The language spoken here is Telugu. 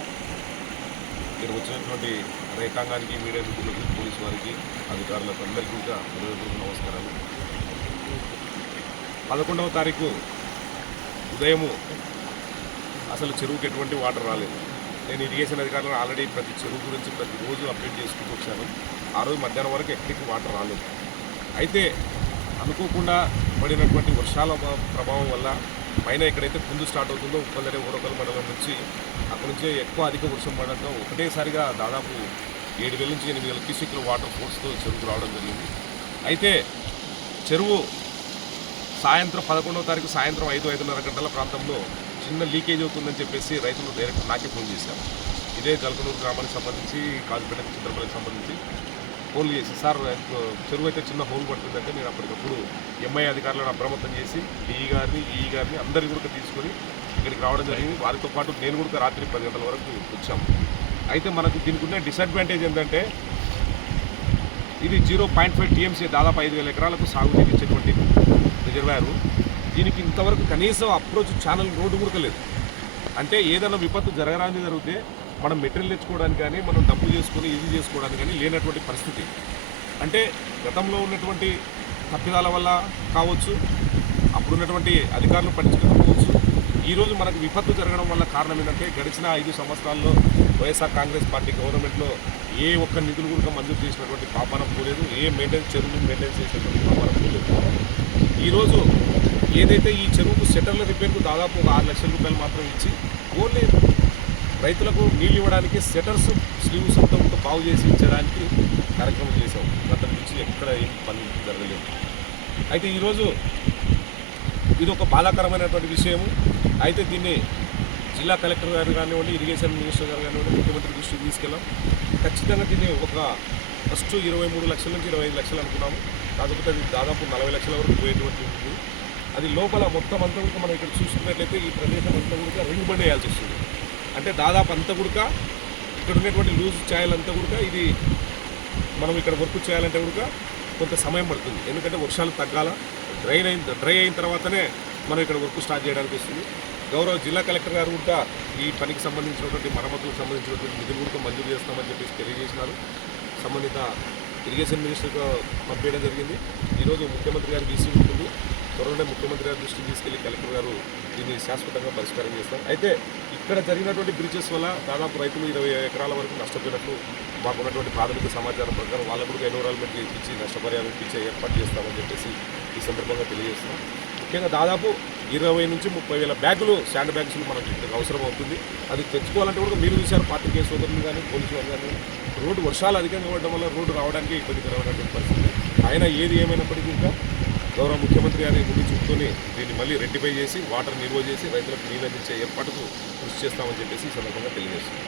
ఇక్కడ వచ్చినటువంటి రైతాంగానికి మీడియా మిత్రులకు పోలీసు వారికి అధికారులకు అందరికీ ఇంకా హృదయపూర్వక నమస్కారాలు. పదకొండవ తారీఖు ఉదయము అసలు చెరువుకి ఎటువంటి వాటర్ రాలేదు. నేను ఇరిగేషన్ అధికారులను ఆల్రెడీ ప్రతి చెరువు గురించి ప్రతిరోజు అప్డేట్ చేసుకుంటూ వచ్చాను. ఆ రోజు మధ్యాహ్నం వరకు ఎక్కడికి వాటర్ రాలేదు. అయితే అనుకోకుండా పడినటువంటి వర్షాల ప్రభావం వల్ల పైన ఎక్కడైతే ముందు స్టార్ట్ అవుతుందో ఉప్పల్లె ఊరకల్ మండలం నుంచి అక్కడ నుంచి ఎక్కువ అధిక వర్షం పడటం ఒకటేసారిగా దాదాపు ఏడు వేల నుంచి ఎనిమిది వేల క్యూసెక్ల వాటర్ ఫోర్స్తో చెరువుకు రావడం జరిగింది. అయితే చెరువు సాయంత్రం పదకొండవ తారీఖు సాయంత్రం ఐదు ఐదున్నర గంటల ప్రాంతంలో చిన్న లీకేజ్ అవుతుందని చెప్పేసి రైతులు డైరెక్ట్ నాకే ఫోన్ చేశారు. ఇదే జలకనూరు గ్రామానికి సంబంధించి కాజుపేట చిత్రపల్లికి సంబంధించి. ఫోన్ చేసి సార్ చెరువు అయితే చిన్న హోల్ పడుతుందంటే నేను అప్పటికప్పుడు ఎంఐ అధికారులను అప్రమత్తం చేసి డిఈ గారిని ఈఈ గారిని అందరిని కూడా తీసుకొని ఇక్కడికి రావడం జరిగింది. వారితో పాటు నేను కూడా రాత్రి పది గంటల వరకు వచ్చాము అయితే మనకు దీనికి ఉన్న డిసడ్వాంటేజ్ ఏంటంటే ఇది జీరో పాయింట్ ఫైవ్ టీఎంసీ దాదాపు ఐదు వేల ఎకరాలకు సాగు చేయించేటువంటి రిజర్వాయర్. దీనికి ఇంతవరకు కనీసం అప్రోచ్ ఛానల్ రోడ్డు కూడా లేదు అంటే ఏదైనా విపత్తు జరగరాని జరిగితే మనం మెటీరియల్ తెచ్చుకోవడానికి కానీ మనం డబ్బు చేసుకొని ఇది చేసుకోవడానికి కానీ లేనటువంటి పరిస్థితి. అంటే గతంలో ఉన్నటువంటి తప్పిదాల వల్ల కావచ్చు అప్పుడున్నటువంటి అధికారులు పట్టించుకోకపోవచ్చు. ఈరోజు మనకు విపత్తు జరగడం వల్ల కారణం ఏంటంటే గడిచిన ఐదు సంవత్సరాల్లో వైఎస్ఆర్ కాంగ్రెస్ పార్టీ గవర్నమెంట్లో ఏ ఒక్క నిధులు కూడా మంజూరు చేసినటువంటి పాపనం పోలేదు. ఏ మెయింటెన్స్ చెరువులు మెయింటెనెన్స్ చేసినటువంటి పాపనం పోలేదు. ఈరోజు ఏదైతే ఈ చెరువుకు సెటర్ల రిపేర్కు దాదాపు ఒక ఆరు లక్షల రూపాయలు మాత్రం ఇచ్చి ఓన్లీ రైతులకు నీళ్ళు ఇవ్వడానికి సెటర్స్ స్లీవ్స్ అంతా బాగు చేసి ఇచ్చడానికి కార్యక్రమం చేశాం. గత నుంచి ఎక్కడ ఏం పని జరగలేదు. అయితే ఈరోజు ఇది ఒక బాధాకరమైనటువంటి విషయము. అయితే దీన్ని జిల్లా కలెక్టర్ గారు కానివ్వండి ఇరిగేషన్ మినిస్టర్ గారు కానివ్వండి ముఖ్యమంత్రి దృష్టికి తీసుకెళ్ళాం. ఖచ్చితంగా దీన్ని ఒక ఫస్ట్ ఇరవై మూడు లక్షల నుంచి ఇరవై ఐదు లక్షలు అనుకున్నాము. కాకపోతే అది దాదాపు నలభై లక్షల వరకు పోయేటువంటి ఉంది. అది లోపల మొత్తం అంతా కూడా మనం ఇక్కడ చూసుకున్నట్లయితే ఈ ప్రదేశం అంతా కూడా రింగ్ బండ్ వేయాల్సి వస్తుంది. అంటే దాదాపు అంతా కూడా ఇక్కడ ఉన్నటువంటి లూజ్ ఛాయల్ అంతా ఇది మనం ఇక్కడ వర్క్ చేయాలంటే కూడా కొంత సమయం పడుతుంది. ఎందుకంటే వర్షాలు తగ్గాల డ్రైన్ అయిన డ్రై అయిన తర్వాతనే మనం ఇక్కడ వర్క్ స్టార్ట్ చేయడానికి వస్తుంది. గౌరవ జిల్లా కలెక్టర్ గారు కూడా ఈ పనికి సంబంధించినటువంటి మరమ్మతులకు సంబంధించినటువంటి నిధులు కూడా మంజూరు చేస్తామని చెప్పేసి తెలియజేసినారు. సంబంధిత ఇరిగేషన్ మినిస్టర్గా పంపించడం జరిగింది. ఈరోజు ముఖ్యమంత్రి గారు బీసీ ఉంటుంది. త్వరలోనే ముఖ్యమంత్రి గారి దృష్టికి తీసుకెళ్ళి కలెక్టర్ గారు దీన్ని శాశ్వతంగా పరిష్కారం చేస్తారు. అయితే ఇక్కడ జరిగినటువంటి బ్రిడ్జెస్ వల్ల దాదాపు రైతులు ఇరవై ఎకరాల వరకు నష్టపోయినట్లు మాకున్నటువంటి ప్రాథమిక సమాచారం ప్రకారం వాళ్ళకు కూడా ఎన్విరాన్మెంట్ ఇచ్చి నష్టపరిహారం ఇప్పించే ఏర్పాటు చేస్తామని చెప్పేసి ఈ సందర్భంగా తెలియజేస్తున్నాం. ముఖ్యంగా దాదాపు ఇరవై నుంచి ముప్పై వేల బ్యాగులు శాండ్ బ్యాగ్స్ మనకి ఇక్కడికి అవసరం అవుతుంది. అది తెచ్చుకోవాలంటే కూడా మీరు చూశారు పార్టీ కేసు సోదరులు కానీ పోలీసులు కానీ రోడ్డు వర్షాలు అధికంగా పడడం వల్ల రోడ్డు రావడానికి ఇబ్బందికరమైనటువంటి పరిస్థితి. అయినా ఏది ఏమైనప్పటికీ ఇంకా గౌరవ ముఖ్యమంత్రి గారిని ముందు చూపుతూనే దీన్ని మళ్ళీ రెక్టిఫై చేసి వాటర్ నిల్వ చేసి రైతులకు నీళ్ళు అందించే ఏర్పాటుకు కృషి చేస్తామని చెప్పేసి ఈ సందర్భంగా తెలియజేస్తున్నాం.